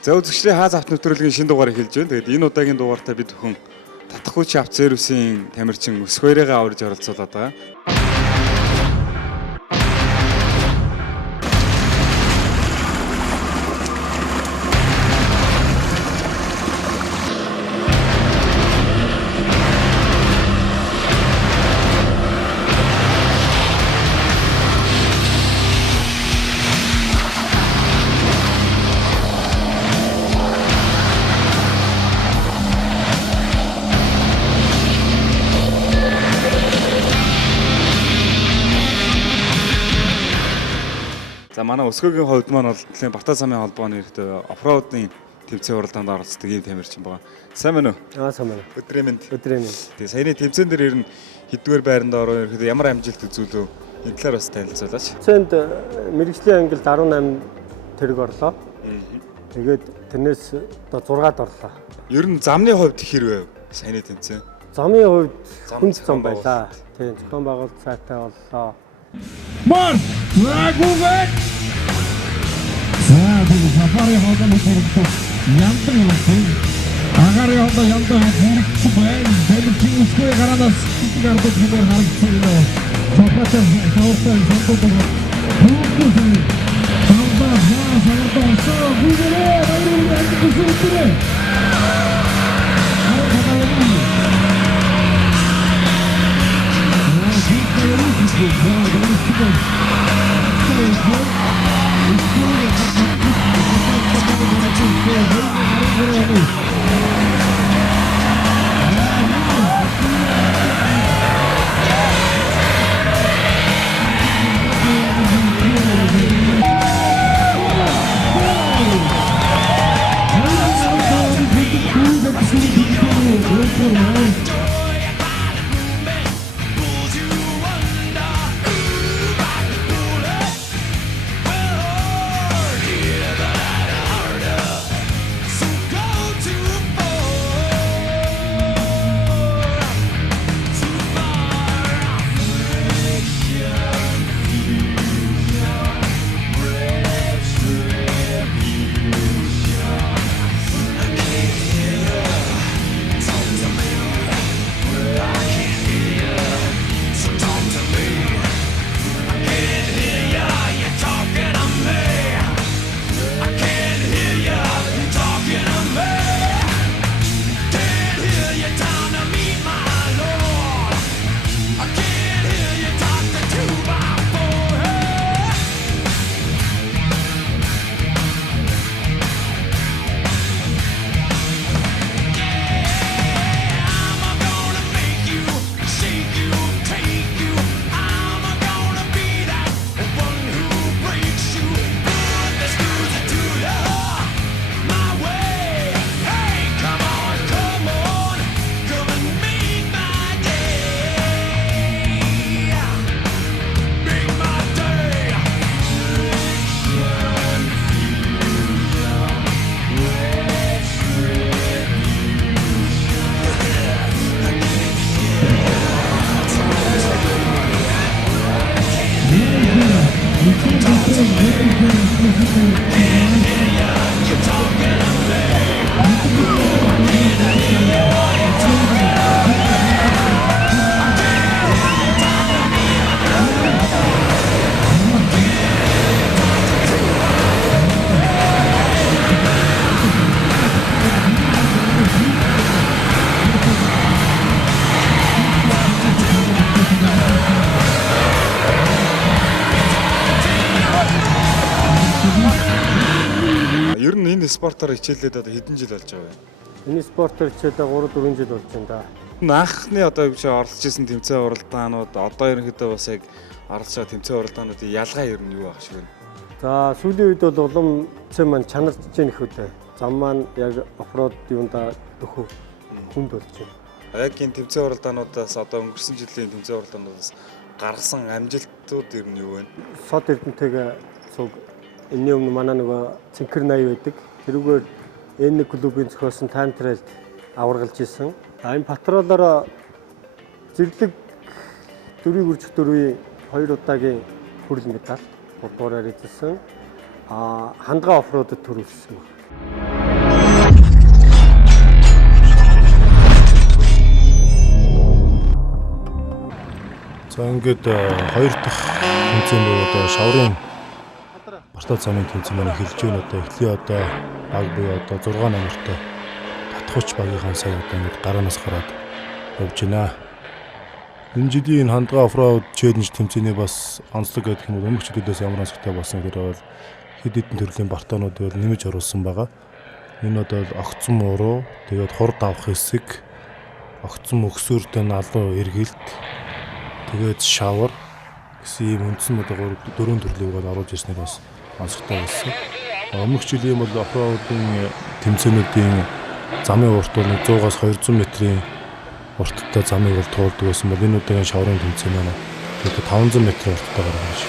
За үзэгчдээ хааз авт нэвтрүүлгийн шинэ дугаарыг хэлж байна. Тэгээд энэ удаагийн дугаартаа бид бүхэн Татахгүйч авт зээрэвсийн тамирчин Өсгөөрэгээ аварж оролцуулаад байгаа. За манай Өсгөөгийн хувьд маань бол нэлээд Батаа самын холбооны хэрэгтэй оффроудын тэмцээн уралдаанд оролцдог ийм тамирчин байгаа. Сайн байна уу? Сайн байна. Өдрийн мэнд. Өдрийн мэнд. Тэгээ саяны тэмцээн дээр ер нь хэдвэр байранд ороо ерөөхдөө ямар амжилт үзүүлв? Энэ талаар бас танилцуулаач. Тэмцээнд мэрэгжлийн ангилд 18 тэрэг орлоо. Тэгээд тэрнээс одоо 6-д орлоо. Ер нь замны хувьд хэр байв? Саяны тэмцээн. Замын хувьд хүнд зам байлаа. Тийм зохион байгуулалт сайтай боллоо. Марш! Лагувэк! За би сафари хоолны хэрэгтээ яндан болсон. Агарын хоолой яндан хэрэгсэн байна. Тамирчин Өсгөө гаранаас гардад хэмээр харагдсан юм. Сафатай сауртай сандууд бүгд сандаа сауртай соо бүгдээ баярлалаа бүсэлтээ. Ер нь энэ спортоор хичээлээд одоо хэдэн жил болж байгаа вэ? Энэ спортоор хичээлээ 3-4 жил болж байна да. Анхны одоо юу ч оролцож исэн тэмцээн уралдаанууд одоо ерөнхийдөө бас яг оролцож байгаа тэмцээн уралдаануудын ялгаа ер нь юу байх шиг вэ? За сүүлийн үед бол улам тэмцээн маань чанарч ийн их үдэ. Зам маань яг оффроуд юунда өхөө хүнд болж байна. Яг энэ тэмцээн уралдаануудаас одоо өнгөрсөн жилийн тэмцээн уралдаануудаас гаргасан амжилтууд ер нь юу вэ? Сод эрдэнэтэйгээ цуг энэний өмнө манай нөгөө Цэнхэр 80 байдаг. Тэрүүгээр энэ клубын зохиосон тайм трайлд аваргалж исэн. Энэ патролоор зэрлэг дөрвийг үржих дөрвийн 2 удаагийн хүрэл медаль 3 дугаараар эзэлсэн. Хандгаа оффроудд төрүүлсэн байна. За ингээд хоёр дахь тэмцээн буюу одоо шаврын Бартаа замын тэмцээн маань эхэлж байна. Одоо эхлээ одоо баг буюу одоо 6 номертой татхууч багийнхан сая одоо ингээд гараанаас гараад явж байна. Энэ жилийн хандгаа оффроуд челленж тэмцээний бас онцлог гэдэг нь өмнөх жилүүдээс ямар онцлогтой болсон гэхээр бол хэд хэдэн төрлийн бартаанууд бол нэмж оруулсан байгаа. Энэ одоо огцом уруу, тэгээд хурд авах хэсэг, огцом өксөртэй налуу эргэлт, тэгээд шавар гэсэн ийм үндсэн одоо 4 төрлийг бол оруулж ирснээр бас онцгой байсан. Өмнөх жилийн бол оффроудын тэмцээнүүдийн замын урт бол 100-аас 200 метрийн урттай замыг бол туулдаг байсан бол энэ удаагийн шаврын тэмцээн маань тэгээд 500 метрийн урттай гаргаж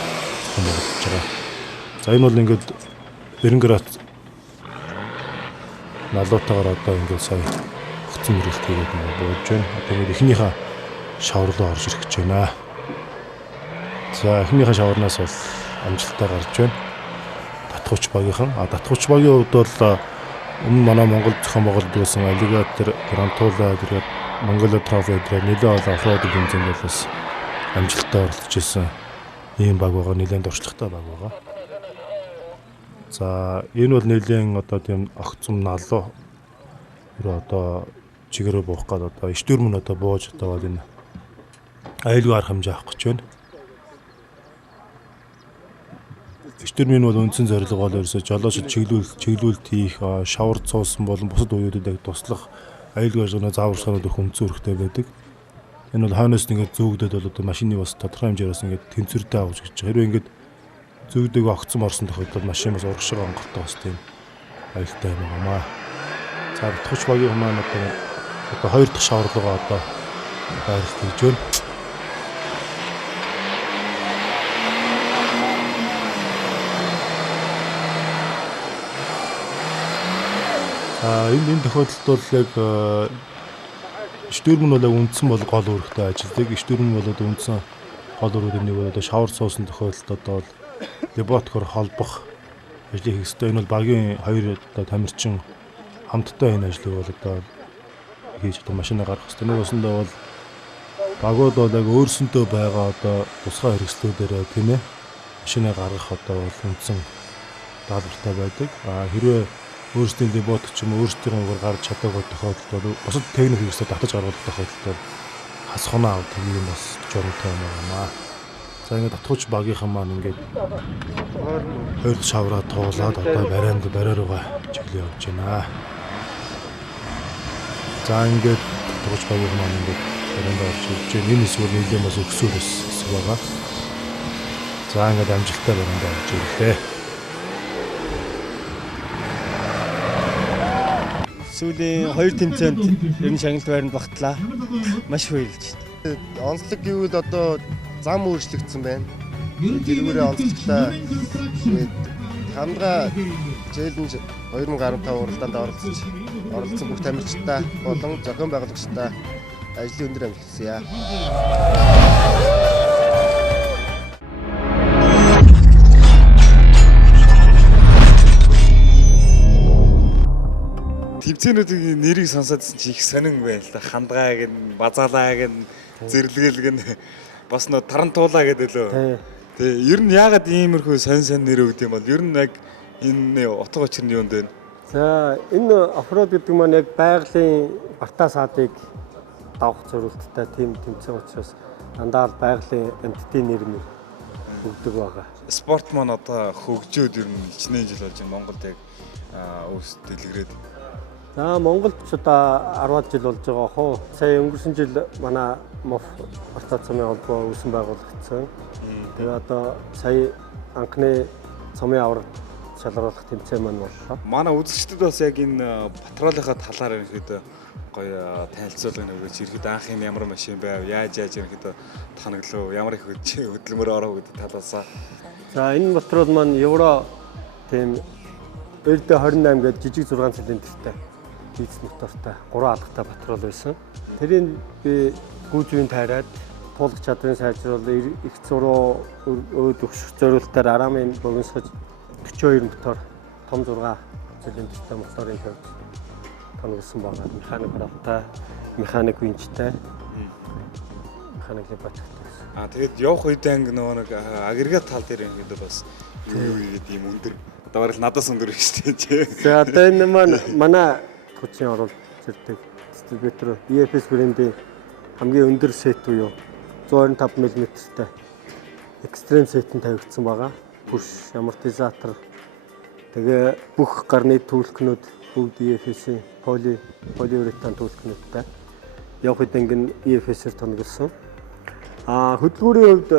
болгож байгаа. За энэ бол ингээд 90 градус налуутаагаар одоо ингээд сая өгцөн мөрөлтгээд бууж байна. Одоо ингээд эхнийхээ шавар руу орж ирэх гэж байна. За эхнийхээ шаварнаас бол амжилттай гарч байна. Татхууч багийнхан. Татхууч багийн хувьд бол өмнө манай Монгол зохион байгуулалт байсан аллигатор, грантула, тэгээд Монголо трофи дээр нэлээд олон оффроуд тэмцээнд бол бас амжилттай оролцож ирсэн ийм баг байгаа, нэлээд дуршлагтай баг байгаа. За энэ бол нэлээд одоо тийм огцом налуу одоо чигээрээ буух гээд одоо иш дүрмэн одоо бууж одоо бол энэ аюулгүй арга хэмжээ авах гэж байна. Иш дүрмэн бол үндсэн зорилго бол ерөөсөө жолоочд чиглүүлэлт хийх, шавар цуусан болон бусад уюудад туслах аюулгүй ажлын зааварчилгаанууд их үндсэн үүрэгтэй байдаг. Энэ бол хойноос ингээд зөөгдөд бол одоо машины бас тодорхой хэмжээрээс ингээд тэнцвэртэй авч гэж. Хэрвээ ингээд зөөгдөг огцом орсон тохиолдолд машин бас урагшаа онгортой бас тийм аюултай байгаамаа. За татхууч багийн маань одоо хоёр дахь шаварлага одоо байрлал хийж байна. Энэ тохиолдолд бол яг иш дүрмэн бол үндсэн бол гол үүрэгтэй ажилладаг. Иш дүрмэн бол одоо үндсэн гол үүрэг нэг бол одоо шавар суусан тохиолдолд одоо роботикоор холбох ажлыг хийх ёстой. Энэ бол багийн хоёр одоо тамирчин хамтдаа энэ ажлыг бол одоо хийж одоо машинаа гаргах ёстой. Нэг усандаа бол багууд бол яг өөрсөндөө байгаа одоо тусгай хэрэгслүүдээр тийм ээ машинаа гаргах одоо бол үндсэн даалгавартай байдаг. Хэрвээ өөрсдийн робот ч юм уу өөрсдийнхөө гарч чадаагүй тохиолдолд бол бусад техник хэрэгслээр татаж гаргах тохиолдолд хасхунаа авах юм бас журамтай байна. За ингээд татхууч багийнхан маань ингээд хоёр шавраа туулаад одоо барай руугаа чиглэл явж байна. За ингээд татхууч багийнхан маань ингээд барайнд орж ирж байна. Энэ эсвэл нийлэн бас өксөр хэсэг байгаа. За ингээд амжилттай барайнд орж ирлээ. Сүүлийн хоёр тэмцээнд ер нь шагналт байранд багтлаа. Маш их баярлж байна. Онцлог гэвэл одоо зам өөрчлөгдсөн байна. Тэрүүрээ онцлогтой хамгаа челленж 2015 уралдаанд оролцсон бүх тамирчидаа болон зохион байгуулагчдаа ажлын өндөр амжилт хүсье. Тэмцээнүүдийн нэрийг сонсоодсэн чи их сонин байна л да. Хандгаа гэн, базаалаа гэн, зэрлэгэл гэн бас нөө тарантуулаа гэдэг лөө. Тэгээ ер нь яагаад иймэрхүү сонин нэр өгд юм бол ер нь яг энэ утга учир нь юунд вэ? За энэ оффроуд гэдэг маань яг байгалийн Бартаа саадыг давах зорилттой тийм тэмцээн учраас дандаа байгалийн амьтдын нэр өгдөг байгаа. Спорт маань одоо хөгжөөд ер нь хичнээн жил болж байна Монголд яг өөс дэлгэрээд. За Монголд ч одоо 10 жил болж байгаа хөө. Сая өнгөрсөн жил манай МОФ Бартаа цомын холбоо үүсэн байгуулагдсан. Тэгээ одоо сая анхны цомын авраг шалгаруулах тэмцээн маань боллоо. Манай үзэгчдэд бас яг энэ патролынхаа талаар ерөнхийдөө гоё танилцуулга өгөөч. Ерөнхийдөө анх юм ямар машин байв, яаж ерөнхийдөө танаглав, ямар их хөдөлмөр ороо гэдэг талаасаа. За энэ патрол маань евро тийм ÖLD-28 гэдэг жижиг 6 цилиндртэй дизель мотортой 3 алгатай патрол байсан. Тэрийг би гүйцэвийн тайраад туулах чадрын сайжруулал, их зуруу өөд өгсөх зорилтоор Арамын богиносгож 42 мотор, том 6 цилиндртэй моторын тавьж тоногсон байгаа. Механик автай, механик винчтэй, механик лебаттай. Тэгээд явах үедээ анги нөгөө нэг агрегат тал дээр ингээд бас юу гэдэг юм өндөр. Одоо барил надаас өндөр шүү дээ. За одоо энэ манай хүчин оруулж ирдэг дистрибьютор EFS брендийн хамгийн өндөр сет буюу 125 мм-тэй экстрем сетэн тавигдсан байгаа. Бүрш амортизатор тэгээ бүх гарны түлхнүүд бүгд EFS-ийн поливуретан түлхнүүдтэй. Явах үед ингэн EFS-ээр тоногдсон. Хөдөлгүүрийн хувьд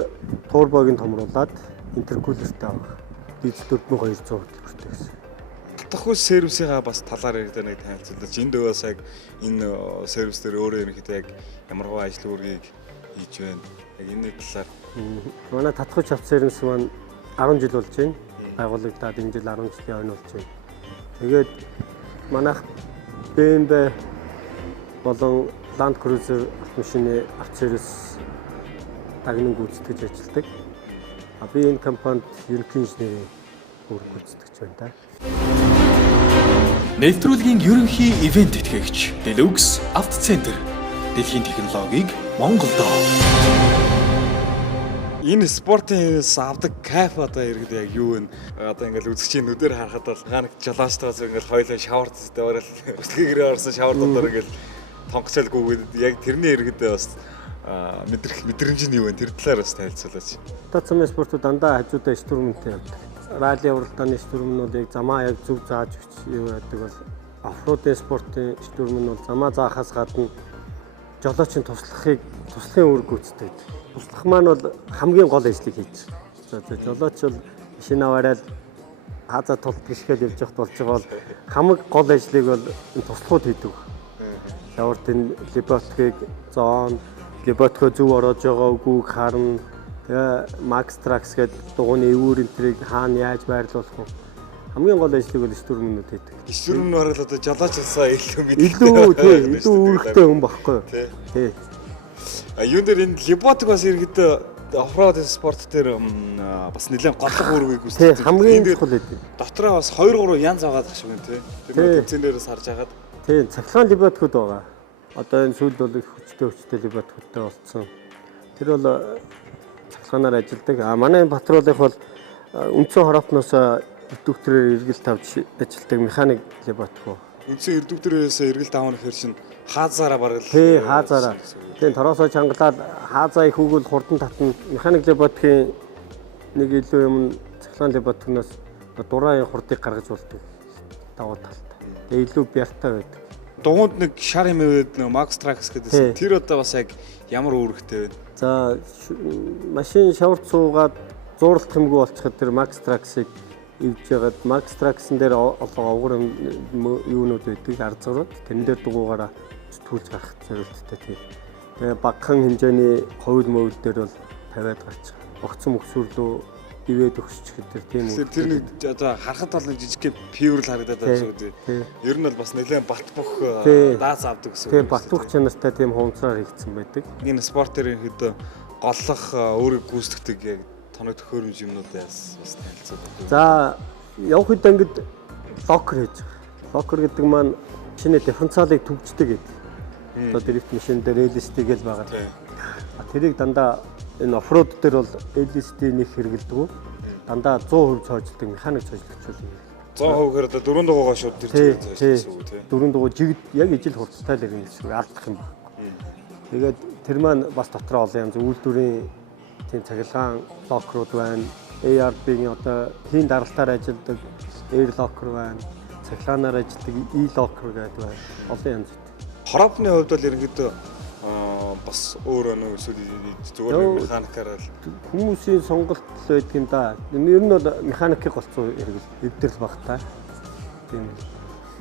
турбогийн томруулад интеркулертэй байгаа. Дизель 4200 хөдөлгөөртэй гэсэн. Татахгүй сервисийнхаа бас талаар ирээд нэг танилцуулж энд өөс яг энэ сервис дээр өөрөө ерөнхийдөө яг ямарваа ажил үүргийг хийж байна. Яг энэ талаар манай татхуйч авто сервис маань 10 жил болж байна. Байгуулагдаад энэ жил 10 жилийн хойно болж байна. Тэгээд манайх BMW болон Land Cruiser автомашины авто сервис тагныг гүйцэтгэж ажилладаг. Би энэ компанид ерөнхий инженерийн үүрэг гүйцэтгэж байна та. Нэвтрүүлгийн ерөнхий ивент тэтгэгч Deluxe Авто Центр дэлхийн технологиг Монголд. энэ спортын авдаг кайф одоо иргэд яг юу вэ? Одоо ингээл үзэгчийн нүдээр харахад бол ганаг жолоочтойгоос ингээл хоёулаа шавард дэврэл бүсгийгээрээ орсон шавар дотор ингээл тонгоцолгүйгээд яг тэрний иргэдээ бас мэдрэмж нь юу вэ? Тэр талаар бас танилцуулаач. Тацмын спортууд дандаа хажуудаа стурмэнтэй явдаг. Ралли уралдааны стурмнууд яг замаа яг зөв зааж өгч юу байдаг бол оффроудын спортын стурмн бол замаа заахаас гадна жолоочийн туслахын үүрэг гүйцэтгэдэг. Туслах маань бол хамгийн гол ажлыг хийж байгаа. Жолооч бол машин аваад хазаа тулт гიშгээд явж явахд болж байгаа бол хамгийн гол ажлыг бол энэ туслахууд хийдэг. Шавартын леботкийг зоон, леботко зөв ороод байгаа үгүйг харна. Тэгээ Max Trax гэдэг дугууны эвүүр энтрийг хаана яаж байрлуулах вэ? Хамгийн гол ажлыг бол стурмнууд хийдэг. Стурмн орол одоо жолоочсоо илүү илүү үүрэгтэй хүн багхгүй юу? Тий. Юун дээр энэ леботик бас иргэд оффроуд спорт дээр бас нэлээд голлох үүргийг үүсгэдэг. Тий, хамгийн чухал гэдэг. Дотроо бас 2-3 янз байгаа гэх шиг байна тий. Тэр тэмцээнээрээс харж агаад. Тий, цахилгаан леботикуд байгаа. Одоо энэ сүүлд бол их хүчтэй леботикудтай болсон. Тэр бол цахилгаанаар ажилладаг. Манай патролынх бол үндсэн хороотноос эрдүгтрээр эргэлт авч ажилладаг механик леботик. Үндсэн эрдүгтрээс эргэлт аавна гэхэр чинь хаазаараа баргал. Тий, хаазаараа. Тэгээ тороосоо чангалаад хаазаа их өгвөл хурдан татна. Механик леботикийн нэг илүү юм цахилгаан леботикноос дураа хурдыг гаргаж болдог. Давуу талтай. Тэгээ илүү бяртай байдаг. Дугуунд нэг шар юмээд нэг Max Trax гэдээсэн. Тэр одоо бас яг ямар үүрэгтэй вэ? За машин шаварт суугаад зууралт хэмгүй болчиход тэр Max Trax-ыг ивж ягаад Max Trax-н дээр овгор юунууд байдаг ард зураг. Тэрэн дээр дугуугаараа сэтгүүлж гарах зорилттой тийм. Тэгээ багахан хэмжээний ховл мөвл дээр бол тавиад гарч байгаа. Огцон мөксүрлөө ивээд өгсч гэдэг тийм үү. Тэр нэг одоо харахад бол нэг жижиг пиврл харагдаад байгаа шүү дээ. Ер нь бол бас нэлээд бат бөх дааз авдаг гэсэн үг. Тийм бат бөх чанартай тийм хуумцраар хийгдсэн байдаг. Энэ спорт дээр ихэд голлох өөрийг гүйцэтгэдэг яг тоног төхөөрөмж юмнуудаас бас танилцуулдаг. За явах үед ингээд локер хийж байгаа. Локер гэдэг маань шинэ дифференциалыг төвчдөг гэдэг. Одоо дрифт машин дээр LSD гэл байгаа. Тэрийг дандаа энэ оффроуд дээр бол LSD нэг хэрэгэлдэг. Дандаа 100% цоождаг механик цоожлагч бол. 100% гэхээр одоо 4 дугуйгаа шууд тэр чигээр цоожсон үг тийм. 4 дугуй жигд яг ижил хурцтай л ирнэ гэсэн үг алдах юм байна. Тэгээд тэр маань бас дотроо олон янз үйлдвэрийн тийм цахилгаан локерууд байна. ARB-ийн одоо хийн даралтаар ажилладаг air locker байна. Цахилгаанаар ажилладаг e-locker гэдэг байна. Олон янз. Хороопны хувьд бол ерөнхийдөө бас өөрөө нэг зүгээр механикаар л хүмүүсийн сонголт байдаг юм да. Ер нь бол механикийг голцоо эвдэрл багтаа. Тийм.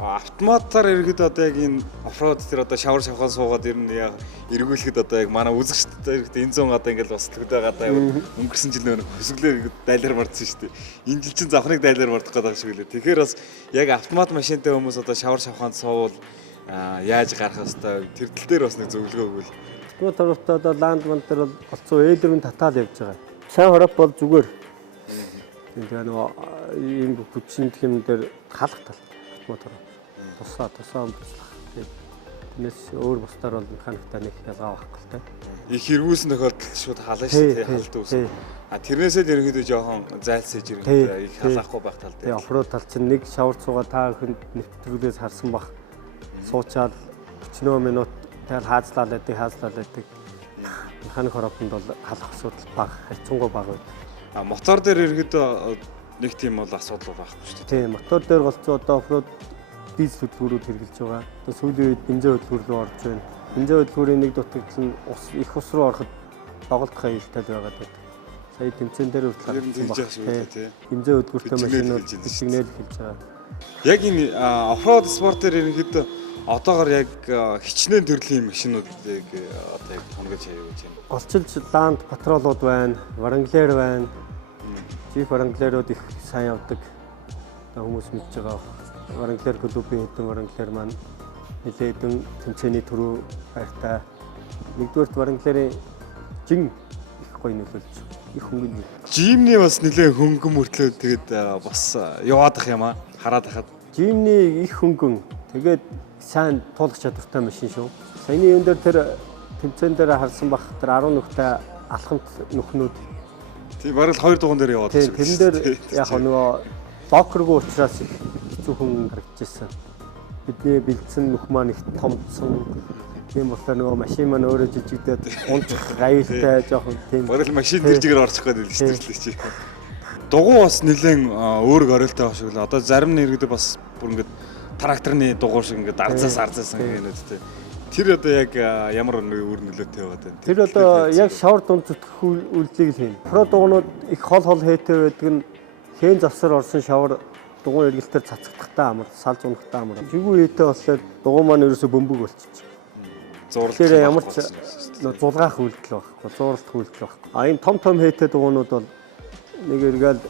Автоматар ерөнхийдөө одоо яг энэ оффроуд дээр одоо шавар шавхан суугаад ер нь яг эргүүлэхэд одоо яг манай үзэгчтэй ерөнхийдөө энэ зүүн одоо ингээл бас төлөвлөгөө гадаа өнгөрсөн жил нэг хөсөглөө дайлар мартсан шүү дээ. Энэ жил чинь завхныг дайлар мартах гэдэг шиг лээ. Тэгэхээр бас яг автомат машинтай хүмүүс одоо шавар шавханд суувал яаж гарах хэвээр тэр тал дээр бас нэг зөвлөгөө өгвөл. Скутертай одоо ланд мантер бол голцоо ээлэрэн татаад явж байгаа. Сайн хороп бол зүгээр. Тэгээ нөгөө ийм хүчин хэм дээр халах тал мотор. Тусаа туслах. Тэрнээс өөр бусдаар бол механиктай нэг ялгаа байхгүй л дээ. Их эргүүлсэн тохиолдолд шууд халаа шүү дээ, халд үүсэн. Тэрнээсээ л ерөнхийдөө жоохон зайлсхийж ерөнхийдөө их халаахгүй байх тал дээр. Тэгээ оффроуд тал чинь нэг шавар цугаа та хүнд нэвтрүүлээс харсан бах. Суучаал 40 минут тэгэл хаазлал байдаг. Механик хороолтонд бол халах асуудал бага, харьцангуй бага байдаг. Мотор дээр ерөнхийдөө нэг тийм бол асуудал байхгүй шүү дээ. Тийм, мотор дээр голцоо одоо оффроуд дизель хөдөлгөөрүүд хэрэгжилж байгаа. Одоо сүүлийн үед бензин хөдөлгөөр рүү орж байна. Бензин хөдөлгөөрийн нэг дутагдал нь их ус руу ороход доголдох аюултай байгаад байдаг. Сая тэмцээн дээр хүртэл бензин хөдөлгөөртэй машинууд сигнал хэлж байгаа. Яг энэ оффроуд спорт дээр ерөнхийдөө одоогоор яг хичнээн төрлийн машинуудыг одоо яг тунгааж аяа гэж байна. Голчилж ланд патролууд байна, варанглер байна. Жип варанглерууд их сайн явдаг. Одоо хүмүүс мэдж байгаа. Варанглер клубын хэдэн варанглер маань нэлээдэн тэмцээний төрөө байртай. Нэгдүгээрт варанглерийн жин их гоё нөлөөлж, их хөнгөн. Жимний бас нэлээ хөнгөн мөртлөө тэгээд бас яваадах юм аа. Хараад хахад. Жимний их хөнгөн. Тэгээд сайн туулах чадвартай машин шүү. Саяны юм дээр тэр тэмцээн дээр харсан бах тэр 10 нүхтэй алхамт нүхнүүд. Тийм бараг л 2 дугуун дээр яваад байна. Тэрэн дээр яг нөгөө локергүй учраас хэцүүхэн харагдчихсан. Бидний бэлдсэн нүх маань их томцсон. Тийм болохоор нөгөө машин маань өөрөө жижигдээд унцах аюултай жоохон тийм. Бараг л машин дэржигээр орчих гээд л шүү дээ. Дугуй бас нэлээд өөр горилтой байх шиг л. Одоо зарим нь иргэдэг бас бүр ингээд тракторны дугуй шиг ингээд арзаас ингээнэт тийм. Тэр одоо яг ямар нэг өөр нөлөөтэй байгаад байна. Тэр одоо яг шавар дунд зүтгэх үйлдэлийг л хийн. Про дугуйнууд их хол хээтэй байдаг нь хэн завсар орсон шавар дугуй эргэлтээр цацагдахтай амар, салж унахтай амар. Жигүү хээтэй болохоор дугуй маань ерөөсө бөмбөг болчихчих. Тэгэхээр ямар ч зулгаах үйлдэл байхгүй, зууралдах үйлдэл байхгүй. Энэ том хээтэй дугуйнууд бол нэг эргээл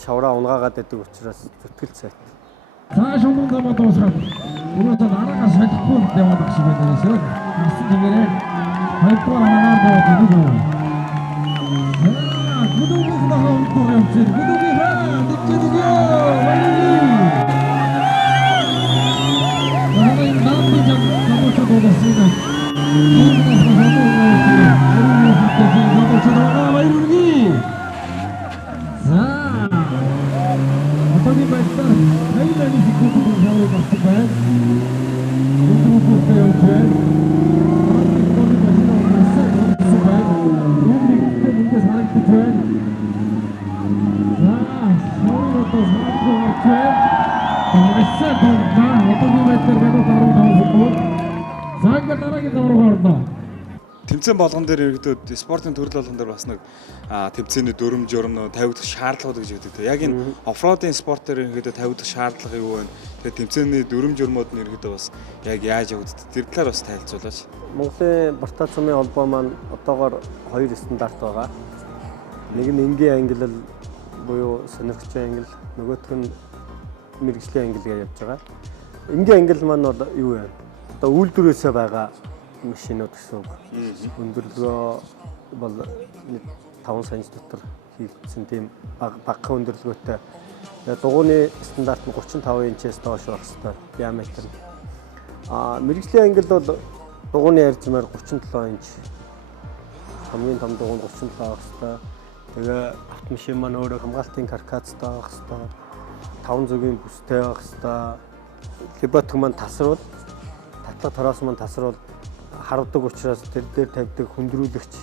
шавраа унгаагаад байдаг учраас зүтгэл сайт. Цааш өмнө замаа дуусгаад өнөөдөр аргаас солихгүй яваад байгаа шиг байна шүү. Насан дээрээ хайртай анаар доо гэдэг. Гүдүүгийн дахин төгөөж гүдүүгийн дэвчээгээ валий. Манай наадмын замаа дуусгаад. Тэмцээн болгон дээр ерөөдөө спортын төрөл болгон дээр бас нэг тэмцээний дүрм журм тавигдах шаардлага гэж өгдөг. Яг энэ оффроудын спорт дээр ерөөдөө тавигдах шаардлага юу вэ? Тэгээд тэмцээний дүрм журмууд нь ерөөдөө бас яг яаж явагддаг? Тэр талаар бас танилцуулаач. Монголын Бартаа цумын холбоо маань одоогоор 2 стандарт байгаа. Нэг нь энгийн ангилал буюу сонирхчийн ангил, нөгөөх нь мэрэгжлийн ангил гэж явж байгаа. Энгийн ангил маань бол юу вэ? Одоо үйлдвэрээсээ байгаа машинууд гэсэн үг. Өндөрлөгөө бол 5 сая дотор хийгдсэн тийм багахан өндөрлөгөөтэй. Тэгээ дугуйны стандарт нь 35 инчээс доош байх хэрэгтэй диаметр. Мэргэжлийн ангил бол дугуйны арзмаар 37 инч. Хамгийн том дугуй 37 байх хэрэгтэй. Тэгээ автомашин маань өөрөө хамгаалтын каркастай байх хэрэгтэй. 5 зүгийн бүстэй байх хэрэгтэй. Лебатг маань тасруул, татлаг тараас маань тасруул харвдаг учраас тэр дээр тавьдаг хүндрүүлэгч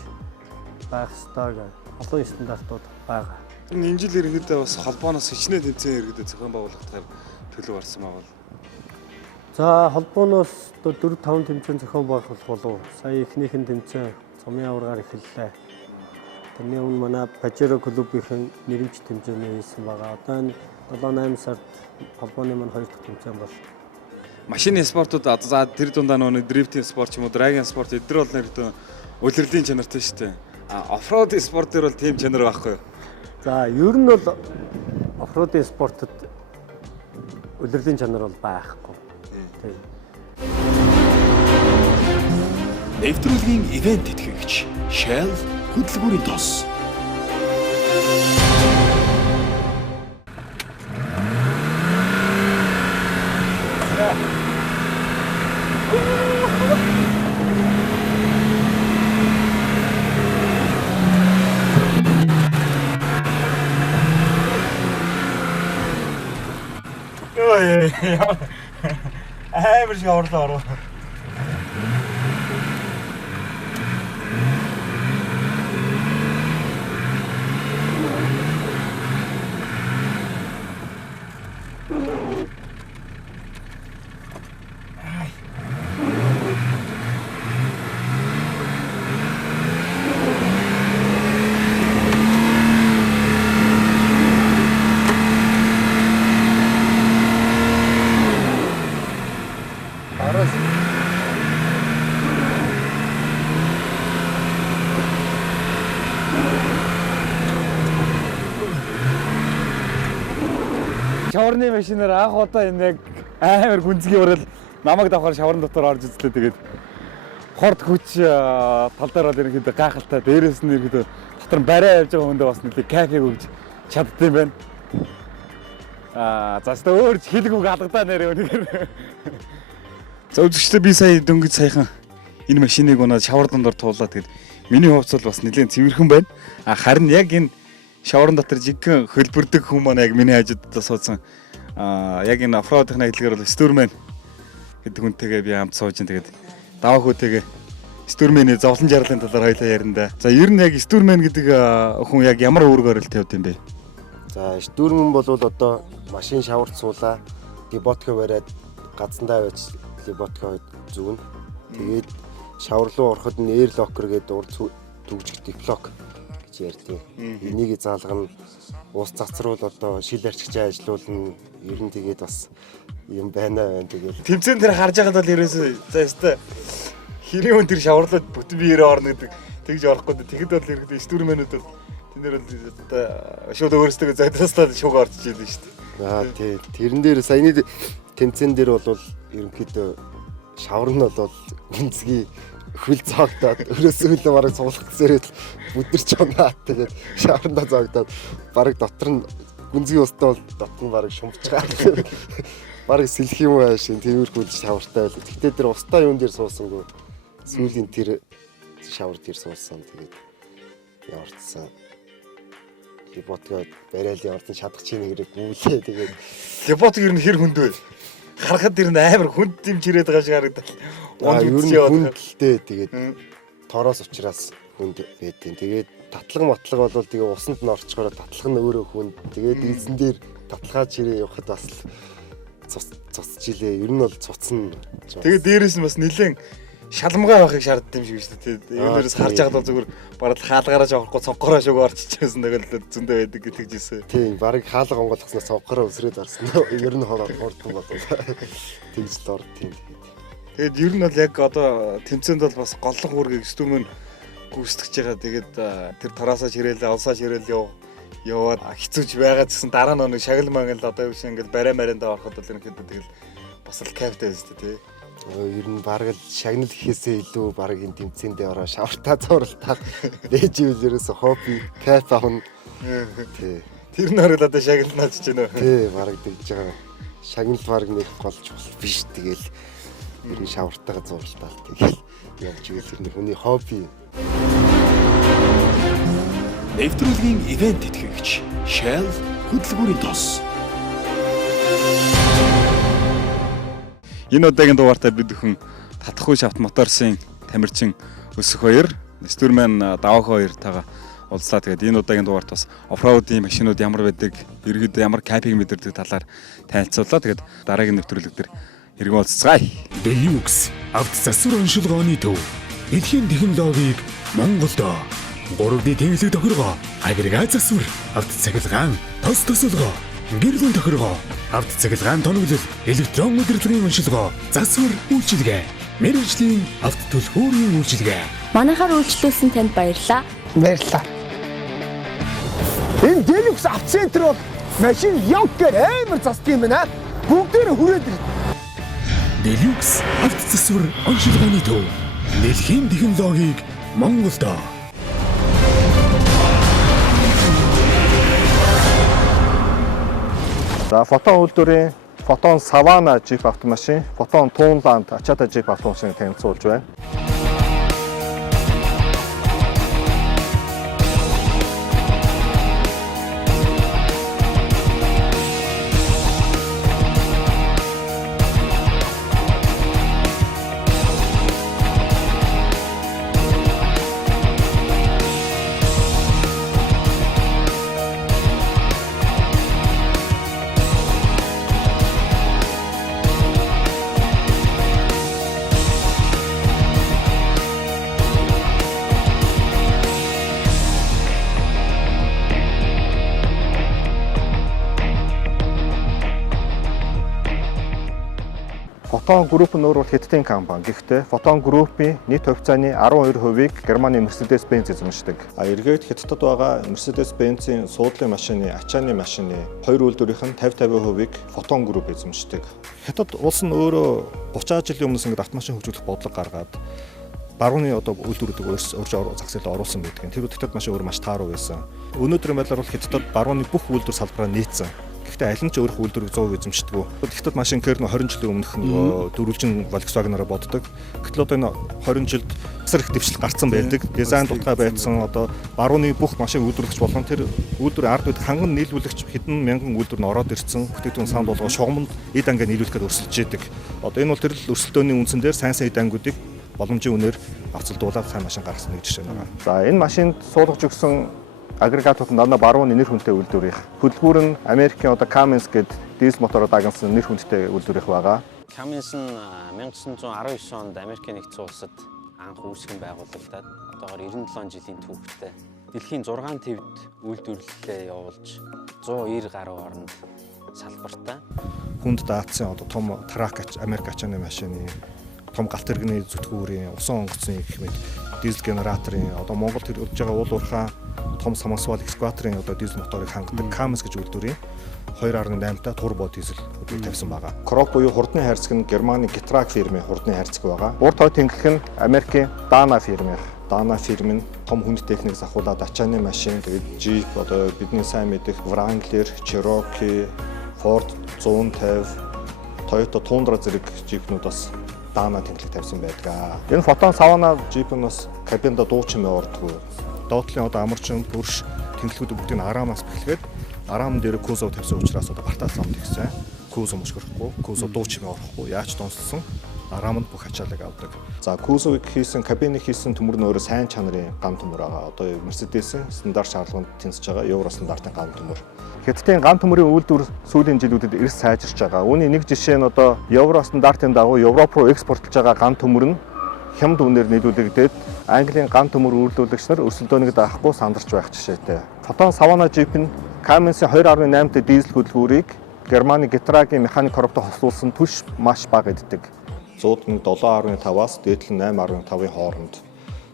байх ёстой гэх олон стандартууд байгаа. Энэ жил иргэдээ бас холбооноос хичнээн тэмцээн иргэдээ зохион байгуулалтаар төлөв гарсан байгаа бол. За холбооноос 4-5 тэмцээн зохион байгуулах болов. Сая эхнийх нь тэмцээн цомын аваргаар эхэллээ. Тэрний өмнө манай Пажеро клубийнхэн нэрэмж тэмцээнээ хийсэн байгаа. Одоо энэ 7-8 сард холбооны маань 2 дахь тэмцээн бол. Машины спортууд за тэр дундаа нөгөө дрифтинг спорт ч юм уу, драйвинг спорт эдгээр бол нэрдээ улирлын чанартай шүү дээ. Оффроуд спорт дээр бол тийм чанар байхгүй юу? За ер нь бол оффроудын спортод улирлын чанар бол байхгүй. Тийм. Нэвтрүүлгийн ивент тэтгэгч Shell хөдөлгүүрийн тос. Yeah. амар шаварлаа ороо. Шаварны машинаар анх удаа энэ яг амар гүнзгий урал намайг давхаар шаврын дотор орж үзлээ. Тэгээд хорд хүч талдаараад ерөнхийдөө гайхалтай. Дээрээс нь ерөнхийдөө дотор барай явж байгаа хүндээ бас нэлээд кафег өгж чаддсан байна. За өөр хэлэг үг алгадаа нэрээ өнөөр. За үзэгчдээ би сая дөнгөж саяхан энэ машиныг унаад шавар дондор туулаад тэгээд миний хувцас бол бас нэлээд цэвэрхэн байна. Харин яг энэ шаврын дотор жигхэн хөлбөрдөг хүмүүс маань яг миний хажуудаа суудсан. Яг энэ оффроудын хэлгээр бол Стүрмен гэдэг хүнтэйгээ би хамт сууж ин тэгээд даваа хөөтэйгээ Стүрмений зовлон жарлын талаар хоёлаа ярина да. За ер нь яг Стүрмен гэдэг хүн яг ямар үүрэг оролт явд юм бэ? За Стүрмен бол одоо машин шаварт суулаа. Либотко бариад газандаа байж либотко зүүн. Тэгээд шавар руу ороход нь air locker гэдэг урд түгжих диплок ярьдیں۔ Энийг заалгана уус цацруул одоо шил арчигч ажиллуулна. Ер нь тэгээд бас юм байна. Тэгээд тэмцээн дээр харж байгаад бол ерөөсөө за яста хэрийн хүн тэр шаварлаад бүтэн биеэрээ орно гэдэг тэгж орохгүй. Тэгэхэд бол ерөөдөө Стүрменүүд бол тэндэр бол одоо шууд өөрсдөө зайдраслаад шуг орж ийлээ шүү дээ. Тий. Тэрэн дээр саяны тэмцээн дээр бол ерөнхийдөө шавар нь бол гүнзгий хөл цогтоод өрөөсөө хөлөө бараг цуглах гэсээрээ бүдэрч онаа. Тэгээд шаврандаа цогтоод бараг дотор нь гүнзгий устай бол дотор нь бараг шумбчгаа. Бараг сэлэх юм аа шин тиймэрхүү шавартай байл. Тэгтээ тэр устай юун дээр суусангүй. Сүүлийн тэр шавар дээр суусан. Тэгээд яварцсан. Либотко барайл яварсан шатах чинь нэрээ гүйлээ. Тэгээд Либотко ер нь хэр хүнд вэ? Харахад тэр нь амар хүнд дэмжирээд байгаа шиг харагдав. Хүндэлтэй тэгээд тороос учраас хүнд байдیں۔ Тэгээд татлаг мотлог бол тэгээ усанд нь орчхороо татлаг нь өөрөө хүнд. Тэгээд эзэн дээр татлагаач ирээ явахад бас цуцч илээ. Ер нь бол цуцсан. Тэгээд дээрээс нь бас нэлээд шалмгаа байхыг шаарддаг юм шиг шүү дээ. Юунаас харж байгаад бол зүгээр бараг хаалгаараа жоохохгүй цонхороо шуг орчихчихсан тэгэл зөндөө байдаг гэж хэлжсэн. Тийм бараг хаалга онгойлгосноо цонхороо өсрээд орсон. Ер нь хордон бол тэгж л орд тийм. Тэгээд ер нь бол яг одоо тэмцээнд бол бас голлох үүргийг Стүрмен гүйцэтгэж байгаа. Тэгээд тэр тараасаа чирээлээ, олсаа чирээлээ яваад хэцүүж байгаа гэсэн дараа нь нэг шагнал мангал одоо юу шиг ингээл барай мариндаа ороход бол ерөнхийдөө тэгэл бас л кайфтай байсан тий. Ер нь бараг л шагнал гэхээсээ илүү бараг энэ тэмцээндээ ороо шавартаа зурлаад бэж ивэл ерөөсө хобби кайф авна. Тий. Тэр нь орол одоо шагналнаач ч гэнэ. Тий, бараг тэгж байгаа. Шагнал бараг нэг гол чухал биш. Тэгэл ер нь шавартайгаа зурлаад тэгэл явж ивэл тэр хүний хобби. Нэвтрүүлгийн ивент тэтгэгч Shell хөдөлгүүрийн тос. Энэ удаагийн дугаартаа бид өхөн татахгүй шавт моторсын тамирчин өсөх хоёр, Стүрмен давах хоёртойгоо уулзлаа. Тэгээд энэ удаагийн дугаарт бас оффроудын машинууд ямар байдаг, ерөөдөө ямар капиг мэдэрдэг талаар танилцууллаа. Тэгээд дараагийн нэвтрүүлэг дээр хэрэг уулзцгаая. Deluxe авто засвар оншилгооны төв. Эдхийн технологиг Монголд 3D тэнцлэг тохиргоо, агрегат засвар, авто цахилгаан, тос тосолгоо, гэрлийн тохиргоо, авто цахилгаан тоноглол, электрон удирдлагын оншилгоо, засвар үйлчилгээ, мэргэжлийн авто түлхүүрийн үйлчилгээ. Манайхаар үйлчлүүлсэн танд баярлалаа. Баярлалаа. Энэ Deluxe авто центр бол машин явгаар амар засдаг юм байна. Бүгдээр хүрээд ирнэ. Deluxe авто засвар оншилгооны төв. Дэлхийн технологиг Монголд. За фотон үйлдвэрийн фотон Savana Jeep автомашин, фотон Tunland Achata Jeep автомашиныг танилцуулж байна. Фотон групп нь өөр бол Хятадын компани. Гэхдээ Фотон группийн нийт хувьцааны 12%-ийг Германы Mercedes-Benz эзэмшдэг. Эргээд Хятадд байгаа Mercedes-Benz-ийн суудлын машины, ачааны машины хоёр үйлдвэрийнх нь 50% Фотон групп эзэмшдэг. Хятад улс нь өөрөө 30 жилийн өмнөөс ингээд автомашин хөгжүүлэх бодлого гаргаад барууны одоо үйлдвэрүүдийг урьж зах зээлд оруулсан байдаг. Тэр Хятад машин өөр маш тааруу байсан. Өнөөдрийн байдлаар бол Хятадд барууны бүх үйлдвэр салбараа нийцсэн. Гэхдээ аль нь ч өөрөх үйлдвэрийг 100% эзэмшдэг. Хятад машин кэр 20 жилийн өмнөх дөрвөлжин Volkswagen-аар боддог. Гэтэл одоо энэ 20 жилд асар их дэвшил гарцсан байдаг. Дизайн дутгаа байдсан одоо барууны бүх машин үйлдвэрлэгч болгон тэр үйлдвэрийн ард үед ханган нийлүүлэгч хэдэн мянган үйлдвэр нь ороод ирсэн. Бүтээгдэхүүн санд болгоо шугамд эд ангаа нийлүүлэхэд өрсөлдөж идэг. Одоо энэ бол тэр өрсөлдөөний үндсэн дээр сайн эд ангуудыг боломжийн үнээр авцалдуулаад сайн машин гаргасан нэг жишээ байна. За энэ машинд суулгаж өгсөн агрегатууд нь дандаа барууны нэр хүнтэй үйлдвэрийнх. Хөдөлгүүр нь Америкийн одоо Cummins гэдэг дизель мотороор дагнасан нэр хүнтэй үйлдвэрийнх байгаа. Cummins нь 1919 онд Америкийн нэгдсэн улсад анх үүсгэн байгуулагдаад одоогоор 97 жилийн түүхтэй дэлхийн 6 твд үйлдвэрлэлээ явуулж 190 гаруй орнд салбартай. Хүнд даацсан одоо том трак Америк ачааны машины, том галт тэрэгний зүтгүүрийн, усан онгоцны гэх мэт дизель генераторын одоо Монголд хэрэгжиж байгаа уул уурхай том самосвал экскаваторын одоо дизель моторыг хангадаг Cummins гэж үйлдвэрийн 2.8-та турбо дизель үйлдвэр тавьсан байгаа. Крок буюу хурдны хайрцаг нь Германы Getrag фирмийн хурдны хайрцаг байгаа. Урд хойд тэнглэх нь Америкийн Dana фирмийн. Dana фирм нь том хүнд техник ахуулаад ачааны машин, тэгээд Jeep одоо бидний сайн мэдэх Wrangler, Cherokee, Ford 150, Toyota Tundra зэрэг Jeep-нууд бас Dana тэнглэг тавьсан байдаг. Энэ Фотон Savana Jeep нь бас кабинда дуучин ордгоо. Доотлын одоо амарчин бүрш тэнглэгүүд бүгдийг арамаас бэхлэхэд арам дээр кузов тавьсан учраас одоо бартаас амт ихсэн. Кузов мөшгөрөхгүй, кузов дуучин орохгүй, яаж донслсон арамд бүх ачаалаг авдаг. За кузовыг хийсэн, кабиныг хийсэн төмөр нь өөрөө сайн чанарын гам төмөр байгаа. Одоо Mercedes-ийн стандарт шаардлаганд тэнцэж байгаа Евро стандартын гам төмөр. Хятадын гам төмөрийн үйлдвэр сүүлийн жилүүдэд эрс сайжирч байгаа. Үүний нэг жишээ нь одоо Евро стандартын дагуу Европ руу экспортлж байгаа гам төмөр нь хямд үнээр нийлүүлэгдээд Английн гам төмөр үйлдвэрлэгч нар өрсөлдөөнийг даахгүй сандарч байх жишээтэй. Фотон Savana Jeep нь Cummins-ийн 2.8-т дизель хөдөлгүүрийг Германы Getrag-ийн механик коробтой хослуулсан түлш маш бага иддэг. 7.5-аас дээдлэн 8.5-ын хооронд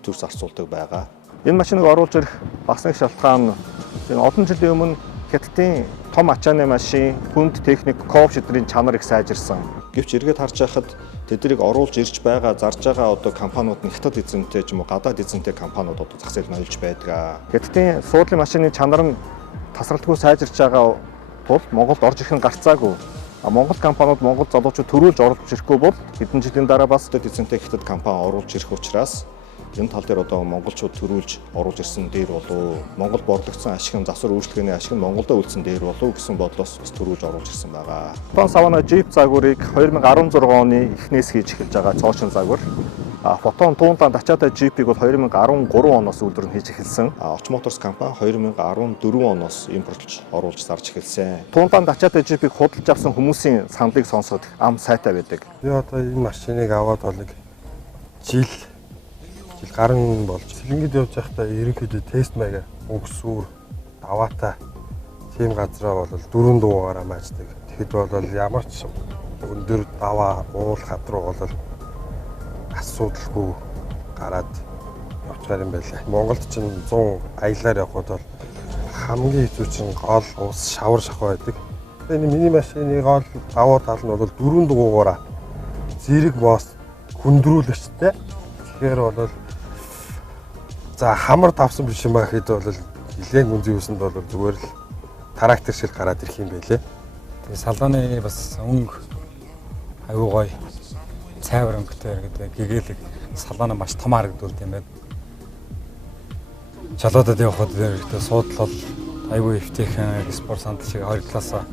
төвс зарцуулдаг байгаа. Энэ машиныг оруулж ирэх бас нэг шалтгаан энэ олон жилийн өмнө Хятадын том ачааны машин, хүнд техник, ковшидрийн чанар их сайжирсан. Гэвч эргээд харж байхад тэднийг оруулж ирж байгаа, зарж байгаа одоо компаниуд нь Хятад эзэнтэй ч юм уу гадаад эзэнтэй компаниуд одоо зах зээл ноёлж байдаг. Хятадын суудлын машины чанар нь тасралтгүй сайжирч байгаа бол Монголд орж ирэх нь гарцаагүй. Монгол компаниуд Монгол залуучууд төрүүлж оруулж ирэхгүй бол хэдэн жилийн дараа бас эзэнтэй Хятад компани оруулж ирэх учраас энэ тал дээр одоо монголчууд төрүүлж оруулж ирсэн дээр болов Монгол борлогдсон ашиг нь засвар үйлчлэгээний ашиг нь Монголдо үлдсэн дээр болов гэсэн бодлоос бас төрүүлж оруулж ирсэн байгаа. Фотон Savana Jeep загварыг 2016 оны эхнээс хийж эхэлж байгаа цоошин загвар. Фотон Tundra Dacia Jeep-ийг бол 2013 оноос үйлдвэр нь хийж эхэлсэн. Och Motors компани 2014 оноос импортлж оруулж зарж эхэлсэн. Tundra Dacia Jeep-ийг худалдаж авсан хүмүүсийн саналыг сонсоод ам сайтай байдаг. Би одоо энэ машиныг аваад бол нэг жил гарan болж ингээд явж байхдаа ерөнхийдөө тест маяга өгсүр даваатай тийм газраа бол дөрөв дуугаараа мааждаг. Тэгэхэд бол ямар ч өндөр даваа уул хадруу бол асуудалгүй гараад явчихаар юм байлаа. Монголд ч 100 аялаар явход бол хамгийн хэцүү чинь гол ус шавар шахав байдаг. Энэ миний машины гол даваа тал нь бол дөрөв дуугаараа зэрэг бос хүндрүүлэгчтэй. Тэгэхээр бол за хамар тавсан биш юм ахэд бол нэлээд гүнзгий усанд бол зүгээр л трактор шиг гараад ирэх юм байлээ. Тэгээ салгааны бас өнгө аюу гой цайвар өнгөтэй гэдэг гэгээлэг салгааны маш том харагдвал тийм байна. Чалуудад явхад хэрэгтэй суудлал аюу эвтэйхэн спорт санд шиг хоёр талаасаа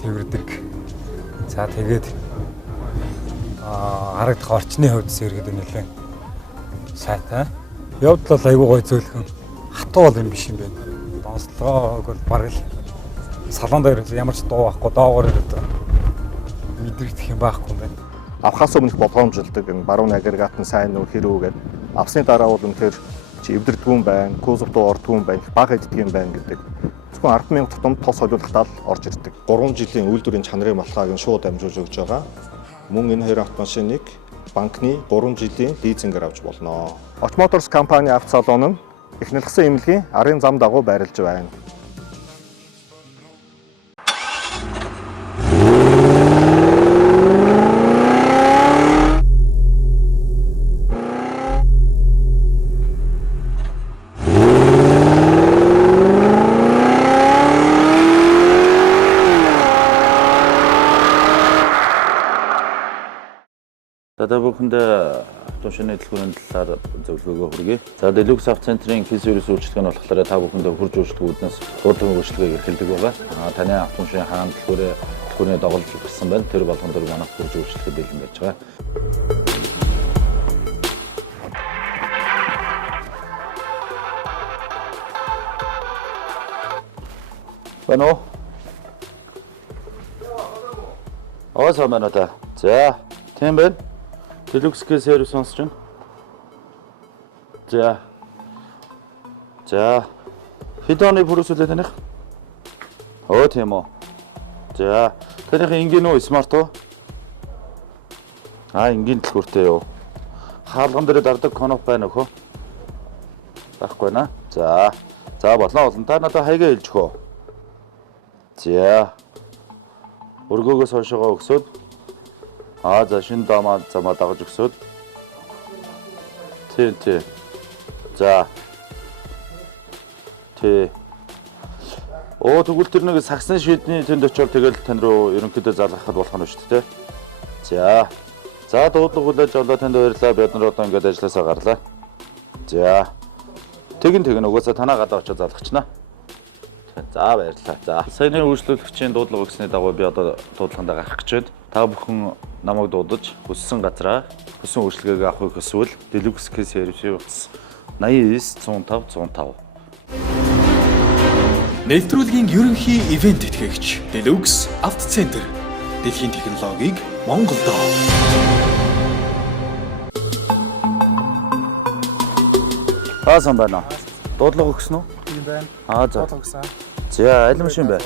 тэрвэрдэг. За тэгээд харагдах орчны хувьд зэрэгд нэлээд сайтай. Явдал бол аюу гой зөөлхөн хатуу бол юм биш юм байна. Донслогоог бол бараг л салон дээр ямар ч дуу байхгүй доогоор мэдрэгдэх юм байхгүй юм байна. Авахаас өмнөх болгоомжлдог энэ баруун агрегат нь сайн нүү хэрүү гэдэг. Авсны дараа бол үнэхээр чи эвдэрдгүүн байна, кузов дуу ордгүүн байна, бага иддэг юм байна гэдэг бүхэн 10,000 тутамд тос солиулалтад орж ирдэг. 3 жилийн үйлдвэрийн чанарын малхааг нь шууд амжуулж өгч байгаа. Мөн энэ хоёр автомашиныг банкны 3 жилийн лизингээр авч болно. Оч Моторс компани автосалон нь эхнэлгсэн эмнэлгийн арын зам дагуу байрлаж байна. За бүхэндээ автомашины дэлгүүрийн талаар зөвлөгөөгөө хүргэе. За Deluxe автоцентрийн кейс сервис үйлчилгээ нь болохоор та бүхэндээ хурж үйлчилгүүднээс дуудлагын үйлчилгээг эрхэлдэг байгаа. Таны автомашины хаана дэлгүүрийн доголдол гэсэн байна. Тэр болгон дээр манайх хурж үйлчилгээ бэлэн байж байгаа. Байна уу? Сайн байна та. За, тийм байна. Deluxe кейс сервис сонсож байна. За. Хэд оны бүрөөсөлөө таних? Тийм үү. За. Таних энгийн үү, смарт уу? Энгийн дэлгүүртэй юу? Хаалган дээр дардаг коноп байна өхөө? Байхгүй наа. За болно. Та надад хаягаа хэлж өгөө. За. Өргөөгөөс хойшоогоо өгсөд. За шинэ замаа дагаж өгсөд. Тийм. За. Тэгвэл тэр нэг сагсны шийдний тэнд очиод тэгэл тань руу ерөнхийдөө залгахад болох нь шүү дээ. За дуудлага хүлээж авлаа, танд баярлалаа. Бид нар одоо ингээд ажилласаа гарлаа. За. Тэгин угаасаа танаа гадаа очиод залгачнаа. За баярлалаа. За саяны үйлчлүүлэгчийн дуудлага өгсөний дагуу би одоо дуудлагандаа гарах гэж байна. Та бүхэн намайг дуудаж хүссэн газараа хүссэн үйлчлэгийг авахыг хүсвэл Deluxe кейс сервисийн утас 89 105 105. Нэвтрүүлгийн ерөнхий ивент тэтгэгч Deluxe автоцентр. Дэлхийн технологиг Монголд. Сан байна. Дуудлага өгсөн үү? Тийм байна. За. Дуудлага өгсөн. За, аль машин бэ?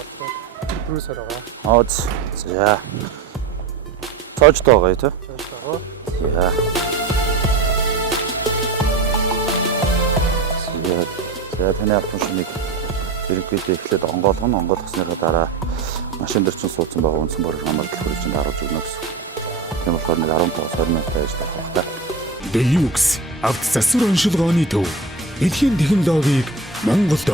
Cruiser байгаа. За. Цоочтой байгаа юу те? За таны автомашиныг ерөнхийдөө эхлээд онгойлгосныхаа дараа машин дээр чинь суудсан байгаа үндсэн бороо хамгаалалт хүрээнд харуулж өгнө гэсэн. Тийм болохоор нэг 15-20 минут ажиллах байх та. Deluxe автосасвар оншилгооны төв. Дэлхийн технологиг Монголд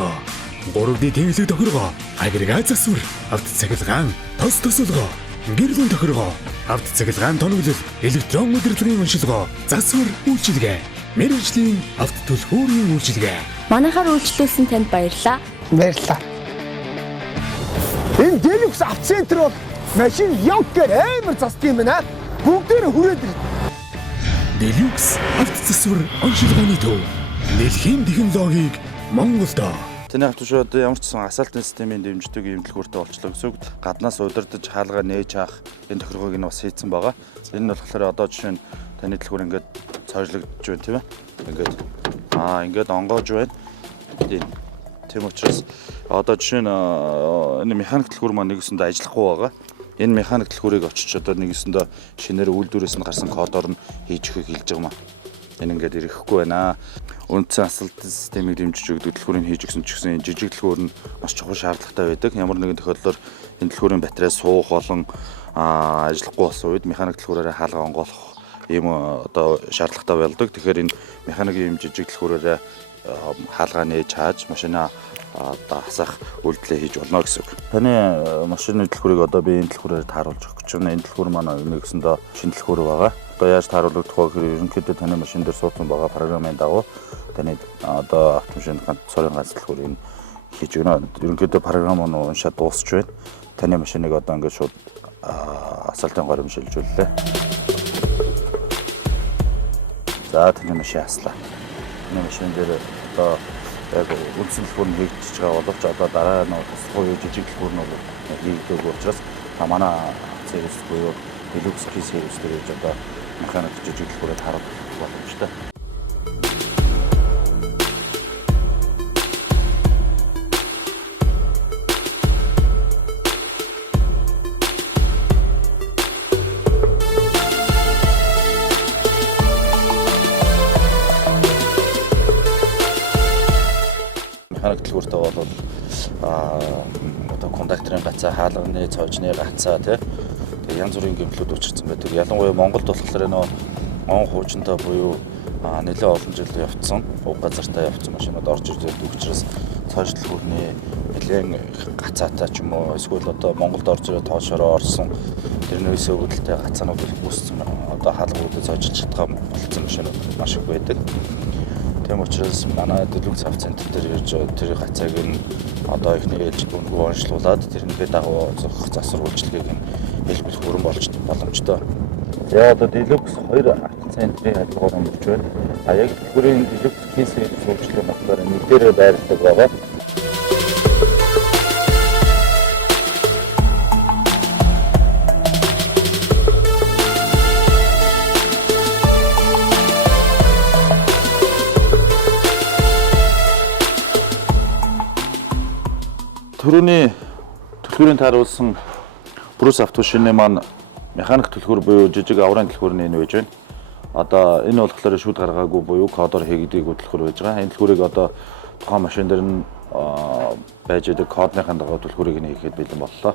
3D тэнхлэг тохиргоо, агрегат засвар, автоцахилгаан, тос тосолгоо, гэрлийн тохиргоо, автоцахилгаан тоноглол, электрон удирдлагын оншилгоо, засвар үйлчилгээ, мэргэжлийн автотөлхүүрийн үйлчилгээ. Манайхаар үйлчлүүлсэн танд баярлалаа. Энэ Deluxe автоцентр бол машин явгаар амар засдаг юм байна. Бүгдээрээ хүрээд ир. Deluxe автосасвар оншилгооны төв. Дэлхийн технологиг Монголд. Таны автомашин одоо ямар ч сан асфальтын системийн дэмждэг юм дэлгүүртэй болчлоо гэсэн үг. Гаднаас удирдах хаалгаа нээж авах энэ тохиргоог нь бас хийцэн байгаа. Энэ нь болохоор одоо жишээ нь таны дэлгүүр ингээд цоожлогдож байна тийм ээ. Ингээд онгоож байна. Тийм учраас одоо жишээ нь энэ механик дэлгүүр маань нэгэсэндээ ажиллахгүй байгаа. Энэ механик дэлгүүрийг очиж одоо нэгэсэндээ шинээр үйлдвэрээс нь гарсан кодоор нь хийж өгөхийг хэлж байгаа маа. Энэ ингээд ирэхгүй байна. Үндсэн асфальтын системийг дэмжиж өгдөг дэлгүүрийг хийж өгсөн ч гэсэн энэ жижиг дэлгүүр нь маш чухал шаардлагатай байдаг. Ямар нэгэн тохиолдолд энэ дэлгүүрийн батарей суух болон ажиллахгүй болсон үед механик дэлгүүрээрээ хаалгаа онгойлгох ийм одоо шаардлагатай болдог. Тэгэхээр энэ механикийн жижиг дэлгүүрээрээ хаалгаа нээж хааж машинаа одоо хасах үйлдэлээ хийж болно гэсэн үг. Таны машины дэлгүүрийг одоо би энэ дэлгүүрээр тааруулж өгөх гэж байна. Энэ дэлгүүр маань нэгсэндээ шинэ дэлгүүр байгаа. Одоо яаж тааруулагдах вэ гэхээр ерөнхийдөө таны машин дээр суудсан байгаа програмын дагуу таны одоо автомашины цорын ганц дэлгүүрийг хийж өгнө. Ерөнхийдөө програм нь уншаад дуусч байна. Таны машиныг одоо ингээд шууд асфальтын горим шилжүүллээ. За таны машин аслаа. Таны машин дээр одоо яг үндсэн дэлгүүр нь хийгдэж байгаа боловч одоо дараа нь тусгай жижиг дэлгүүр нь хийгдэх учраас манай сервис буюу Deluxe кейс сервис дээр одоо механик жижиг дэлгүүрээр харуулах боломжтой. бол одоо кондукторын гацаа, хаалганы цоожны гацаа тий. Тэгээ янз бүрийн гэмтлүүд учирсан байдаг. Ялангуяа Монголд болохоор нөө он хуучинтай буюу нэлээд олон жил явцсан, уг газартаа явцсан машинууд орж ирж байдаг учраас цоож дэлгүүрний нэлээд гацаатай ч юм уу эсвэл одоо Монголд орж ирээд тоошороо орсон тэрнээс өвдөлтэй гацаанууд үүссэн одоо хаалгуудад цоожиж чадгаа болсон машинууд маш их байдаг. Тийм учраас манай Deluxe Auto Center дээр ирж тэр гацааг нь одоо ихний ээлж дүнгүй онцлуулад тэрнийхээ дагуу зөх засвар үйлчилгээг нь хэлбэл хүрэн болж боломжтой. Тэгээ одоо Deluxe 2 автоцентрийн хаалгаар өмөрч байна. Яг дэлгүүрийн Deluxe кейсийн үйлчлэгээ болохоор нэгдээрээ байрладаг байгаа. Төрөний төлхүүрийн тааруулсан Bruce автошины маань механик төлхүүр буюу жижиг аврын төлхүүрний энэ байж байна. Одоо энэ болохоор шүд гаргаагүй буюу кодоор хийгдээгүй төлхүүр байж байгаа. Энэ төлхүүрийг одоо тухайн машин дээр нь байж байгаа кодныхаа дагуу төлхүүрийг нь хийхэд бэлэн боллоо.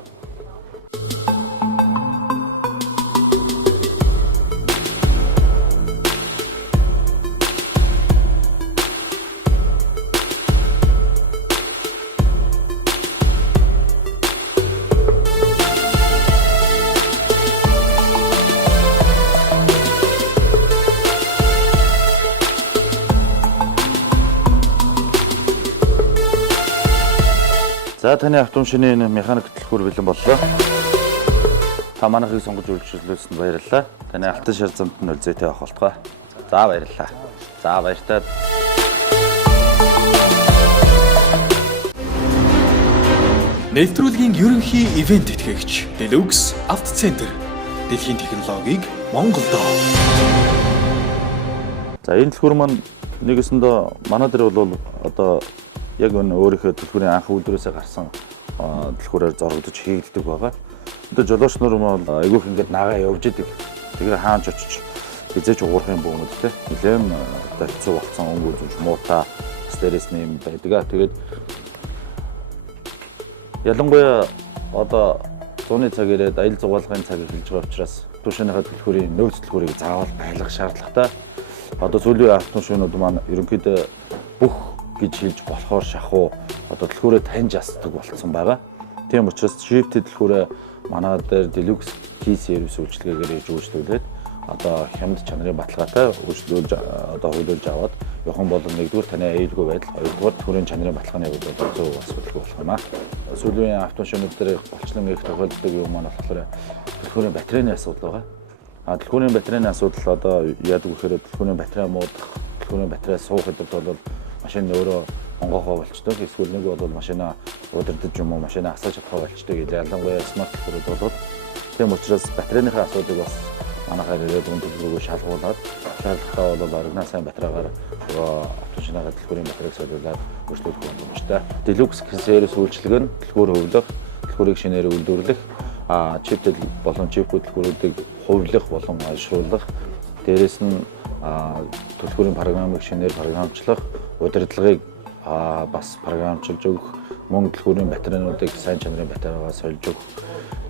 За таны автомашины энэ механик төлхүүр бэлэн боллоо. Та манайхыг сонгож үйлчлүүлсэнд баярлалаа. Таны алтан шар замд нь үлзээтэй авах болтугай. За баярлалаа. За баяртай. Нэвтрүүлгийн ерөнхий ивент тэтгэгч Deluxe Auto Center дэлхийн технологиг Монголд. За энэ төлхүүр маань нэгэсэндээ манай дээр бол одоо яг энэ өөрийнхөө төлхүүрийн анх үйлдвэрээсээ гарсан төлхүүрээр зоргодож хийгддэг байгаа. Одоо жолооч нар маань айгүйх ингээд нагаа явж идэг. Тэгээ хаанч очиж хизээч уурахын бөөнөдтэй. Нилээн одоо хэцүү болсон өнгө үзүүлж муута стерес нэм байдаг. Тэгээд ялангуяа одоо зууны цаг ирээд аялал зугаалгын цаг эхэлж байгаа учраас автошиныхаа төлхүүрийн нөөц төлхүүрийг заавал байлгах шаардлагатай. Одоо сүүлийн автошинууд маань ерөнхийдөө бүх гэж хэлж болохоор шахуу одоо төлхүүрээ таньж асдаг болсон байгаа. Тийм учраас shift төлхүүрээ манай дээр Deluxe Key сервис үйлчилгээгээр хийж үйлчлүүлээд одоо хямд чанарын баталгаатай үйлчлүүлж одоо хөлөөлж аваад явах бол нэгдүгээр таны аюулгүй байдал, хоёрдугаар төлхүүрийн чанарын баталгааны хувьд зөв асуудалгүй болох юм аа. Сүүлийн автошинууд дээр голчлон их тохиолддог юм маань болохоор төлхүүрийн батарейны асуудал байгаа. Төлхүүрийн батарейны асуудал одоо яадаг гэхээр төлхүүрийн батарей муудах, төлхүүрийн батарей суух гэдэг бол машин өөрөө онгоохоо болчдөг. Эсвэл нэг бол машина удирдах юм уу, машина асааж чадхаа болчдөг. Ялангуяа смарт төлхүүрүүд бол тийм учраас батарейныхаа асуудыг бас манайхаар ирээд өндөрлөгөө шалгуулад шалгахаа бол оригинал сайн батарейгаар автошиныхаа төлхүүрийн батарейг солиулаад өөрчлөх боломжтой. Deluxe сервис үйлчилгээ нь төлхүүр хувилах, төлхүүрийг шинээр үйлдвэрлэх, чип болон чипүүд төлхүүрүүдийг хувилах болон олшруулах, дээрээс нь төлхүүрийн программыг шинээр програмчлах, удирдлагыг бас програмчилж өгөх, мөн төлхүүрийн батарейнуудыг сайн чанарын батарейгаа сольж өгөх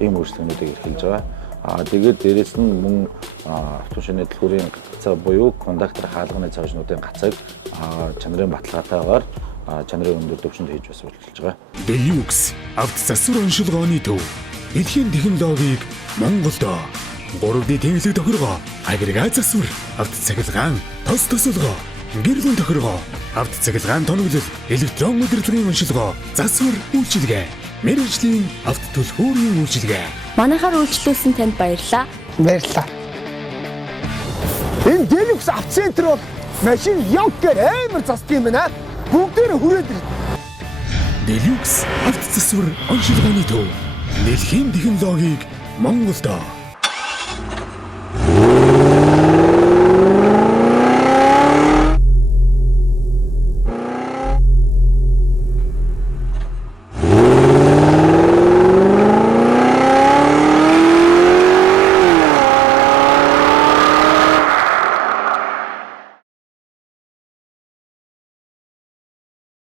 ийм үйлчлэгнүүдийг эрхэлж байгаа. Тэгээд дээрээс нь мөн автошины төлхүүрийн гацаа буюу кондуктор хаалганы цоожнуудын гацааг чанарын баталгаатайгаар чанарын өндөр түвшинд хийж бас үйлчилж байгаа. Deluxe авто засвар оншилгооны төв дэлхийн технологиг Монголд 3D тэнхлэг тохиргоо, агрегат засвар, авто цахилгаан, тос тосолгоо, гэр бүл тохиргоо, авто цахилгаан тоноглол, электрон удирдлагын оншилгоо, засвар үйлчилгээ, мэргэжлийн авто төлхүүрийн үйлчилгээ. Манайхаар үйлчлүүлсэн танд баярлалаа. Баярлалаа. Энэ Deluxe Auto Center бол машин явгаар амар засдаг юм байна. Бүгдээр хүрээд ирнэ. Deluxe авто засвар оншилгооны төв дэлхийн технологиг Монголд.